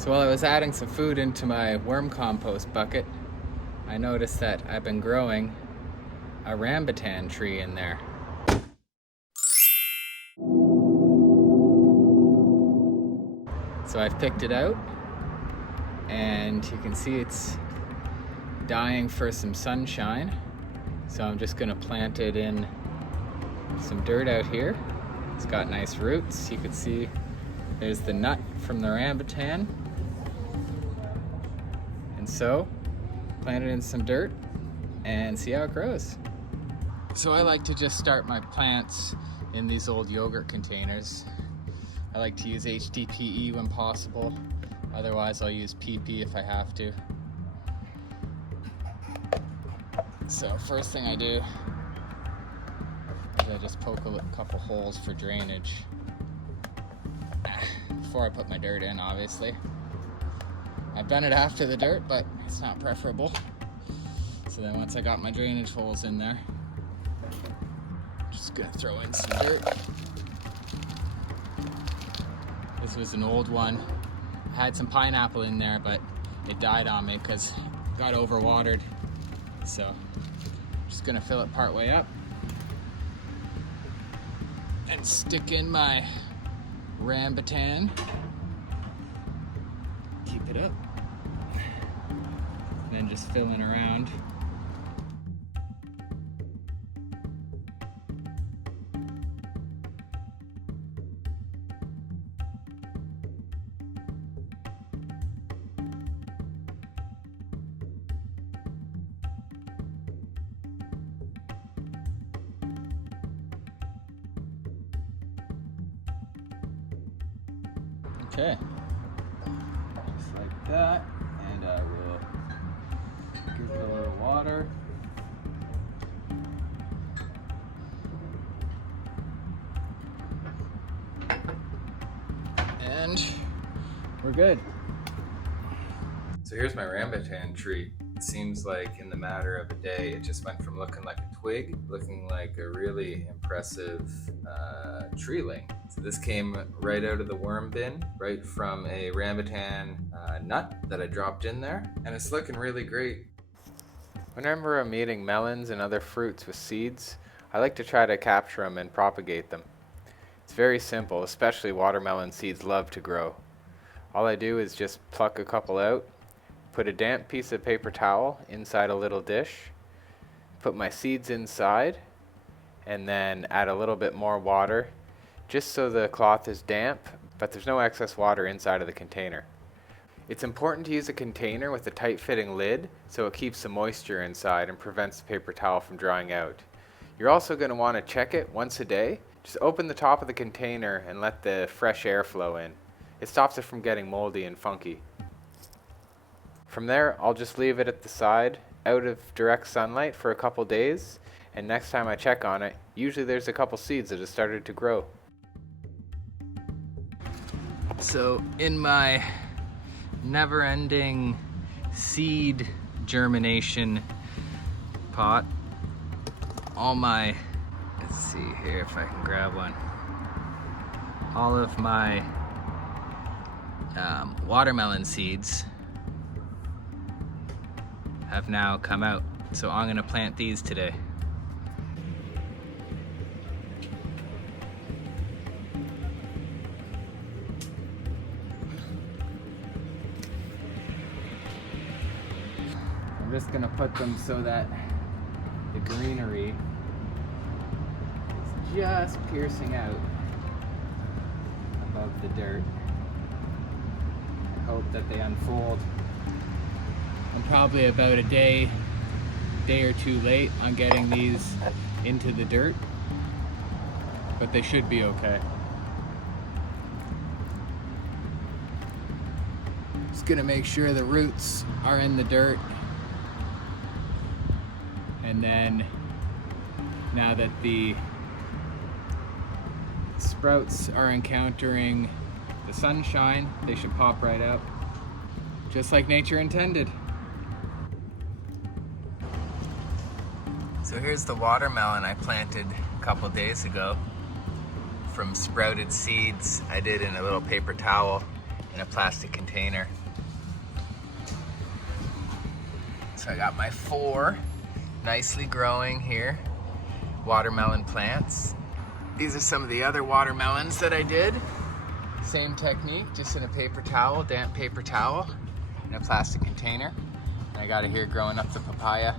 So while I was adding some food into my worm compost bucket, I noticed that I've been growing a rambutan tree in there. So I've picked it out, and you can see it's dying for some sunshine. So I'm just gonna plant it in some dirt out here. It's got nice roots. You can see there's the nut from the rambutan. And so, plant it in some dirt and see how it grows. So I like to just start my plants in these old yogurt containers. I like to use HDPE when possible. Otherwise, I'll use PP if I have to. So first thing I do is I just poke a couple holes for drainage. Before I put my dirt in, obviously. I've done it after the dirt, but it's not preferable. So then once I got my drainage holes in there, I'm just gonna throw in some dirt. This was an old one. I had some pineapple in there, but it died on me because it got overwatered. So I'm just gonna fill it part way up and stick in my rambutan. Keep it up. And then just filling around. Okay, just like that, and I will give it a little water. And we're good. So here's my rambutan tree. It seems like in the matter of a day, it just went from looking like a twig, looking like a really impressive treeling. So this came right out of the worm bin, right from a rambutan nut that I dropped in there, and it's looking really great. Whenever I'm eating melons and other fruits with seeds, I like to try to capture them and propagate them. It's very simple, especially watermelon seeds love to grow. All I do is just pluck a couple out, put a damp piece of paper towel inside a little dish, put my seeds inside, and then add a little bit more water, just so the cloth is damp, but there's no excess water inside of the container. It's important to use a container with a tight-fitting lid so it keeps the moisture inside and prevents the paper towel from drying out. You're also going to want to check it once a day. Just open the top of the container and let the fresh air flow in. It stops it from getting moldy and funky. From there, I'll just leave it at the side, out of direct sunlight for a couple days, and next time I check on it, usually there's a couple seeds that have started to grow. So in my never-ending seed germination pot, all my, let's see here if I can grab one, all of my watermelon seeds have now come out. So I'm gonna plant these today. I'm just gonna put them so that the greenery is just piercing out above the dirt. I hope that they unfold. I'm probably about a day or two late on getting these into the dirt, but they should be okay. Just gonna make sure the roots are in the dirt. And then, now that the sprouts are encountering the sunshine, they should pop right up, just like nature intended. So here's the watermelon I planted a couple days ago from sprouted seeds I did in a little paper towel. in a plastic container. So I got my 4 nicely growing here watermelon plants. These are some of the other watermelons that I did. Same technique, just in a paper towel, damp paper towel, in a plastic container. And I got it here growing up the papaya.